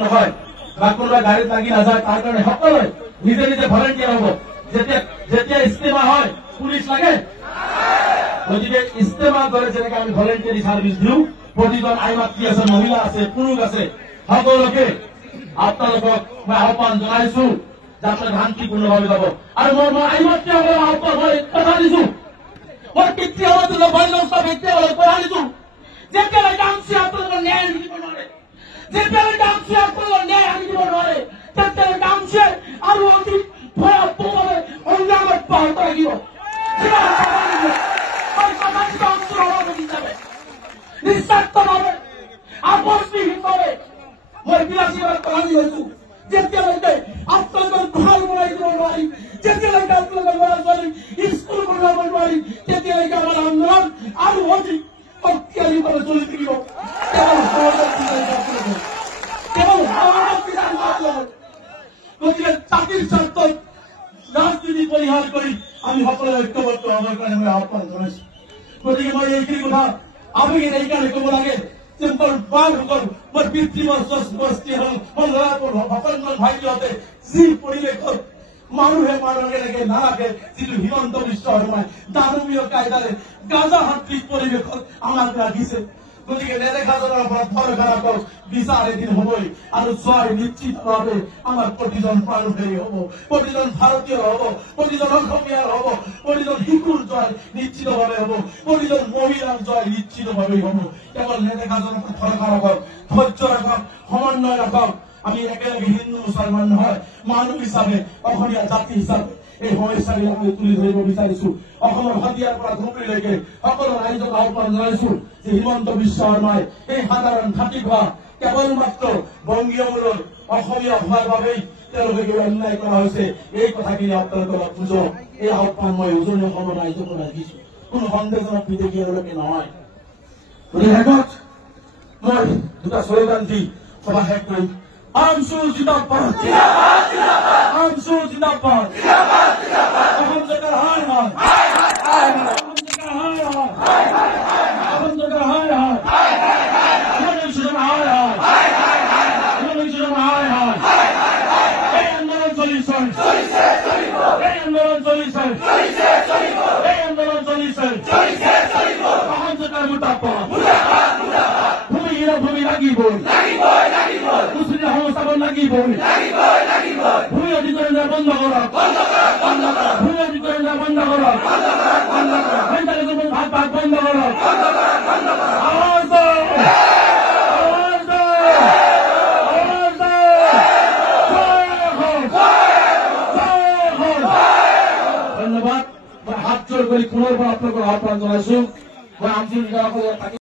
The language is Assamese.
হয় বা কোনোবা গাড়ীত লাগি নাযায় তাৰ কাৰণে সকলোৱে নিজে নিজে ভলেণ্টিয়াৰ হ'ব। যেতিয়া ইস্তেমা হয় পুলিচ লাগে, গতিকে ইস্তেমাৰ দৰে যেনেকৈ আমি ভলেণ্টিয়াৰী চাৰ্ভিছ দিওঁ, প্ৰতিজন আইমাতৃ আছে, মহিলা আছে, পুৰুষ আছে, সকলোকে আপোনালোকক মই আহ্বান জনাইছো যে আপোনালোকে শান্তিপূৰ্ণভাৱে যাব। আৰু মই আইমাতৃসকলক আহ্বান মই কথা দিছো, মই পিতৃসকলক পিতৃসকলক কথা দিছো, যেতিয়ালৈকে আমচি আপোনালোকৰ ন্যায় দিব নোৱাৰে, যেতিয়ালৈকে আমচি আপোনালোকৰ ন্যায় আনি দিব নোৱাৰে, তেতিয়ালৈকে আমচিয়ে আৰু অতি ভয়াৱহভাৱে সংগ্ৰাম অব্যাহত ৰাখিব। নিস্বাৰ্থভাৱে আপোচবিহীনভাৱে মই বিলাসীবাদ পালন হৈছো। যেতিয়ালৈকে আপোনালোকৰ ঘৰ বনাই দিব নোৱাৰিম, যেতিয়ালৈকে আপোনালোকৰ ল'ৰা ছোৱালী স্কুল বনাব নোৱাৰিম, তেতিয়ালৈকে আমাৰ আন্দোলন আৰু অধিক শক্তিশালীভাৱে চলি থাকিব। গতিকে জাতিৰ স্বাৰ্থত ৰাজনীতি পৰিহাৰ কৰি আমি সকলোৱে ঐক্যবদ্ধ হ'বৰ কাৰণে মই আহ্বান জনাইছো। গতিকে মই এইখিনি কথা আবেগেৰে এইকাৰণে ক'ব লাগে যে মোৰ বাসকল, মোৰ পিতৃবস্তি হ'ল, মোৰ সকলো ভাইটিহঁতে যি পৰিৱেশত মানুহে এনেকে নালাগে, যিটো হিমন্ত বিশ্ব শৰ্মাই দানৱীয় কায়দাৰে গাজাহাত্ৰিক পৰিৱেশত আমাক ৰাখিছে। গতিকে নেদেখাজনৰ ওপৰত ভৰসা ৰাখক, বিচাৰ এদিন হ'বই আৰু জয় নিশ্চিতভাৱে আমাৰ প্ৰতিজন মানুহেই হ'ব, প্ৰতিজন ভাৰতীয় হ'ব, প্ৰতিজন অসমীয়াৰ হ'ব, প্ৰতিজন শিশুৰ জয় নিশ্চিতভাৱে হ'ব, প্ৰতিজন মহিলাৰ জয় নিশ্চিতভাৱেই হ'ব। কেৱল নেদেখাজনৰ ওপৰত ভৰসা ৰাখক, ধৈৰ্য ৰাখক, সমন্বয় ৰাখক। আমি একেলগে হিন্দু মুছলমান নহয়, মানুহ হিচাপে, অসমীয়া জাতি হিচাপে এই সমস্যাবিলাক আমি তুলি ধৰিব বিচাৰিছো। অসমৰ হাতিয়াৰ পৰা ধুবুৰীলৈকে সকলো ৰাইজক আহ্বান জনাইছো যে হিমন্ত বিশ্ব শৰ্মাই এই সাধাৰণ ঘাটি খোৱা কেৱল মাত্ৰ বংগীয় মূলৰ অসমীয়া হোৱাৰ বাবেই তেওঁলোকে কিবা অন্যায় কৰা হৈছে, এই কথাখিনি আপোনালোকক বুজক। এই আহ্বান মই উজনি অসমৰ ৰাইজক ৰাখিছো, কোনো সন্দেহজনক বিদেশী এওঁলোকে নহয়। গতিকে শেষত মই দুটা শ্লোগান দি সভা শেষ কৰিম। আমচু জিন্দাবাদ, আমচু জিন্দাবাদ, অসম চৰকাৰ হায় হায়, অসম চৰকাৰ হায় হায়, অসম চৰকাৰ হায় হায়, হিমন্ত বিশ্ব শৰ্মা হায় হায়, হিমন্ত বিশ্ব শৰ্মা হায় হায়। এই আন্দোলন চলিছে, এই আন্দোলন চলিছে, এই আন্দোলন চলিছে, অসম চৰকাৰ মুৰ্দাবাদ, ভূমিহীন ভূমি লাগিবই, মুছলিম সংস্থাপন লাগিবই, ভূমি অধিগ্ৰহণ বন্ধ কৰক, ভূমি অধিগ্ৰহণ বন্ধ কৰক, ভাগ ভাগ বন্ধ কৰক। ধন্যবাদ। মই হাত জোৰ কৰি পুনৰ আপোনালোকক আহ্বান জনাইছো। মই আঞ্চলিক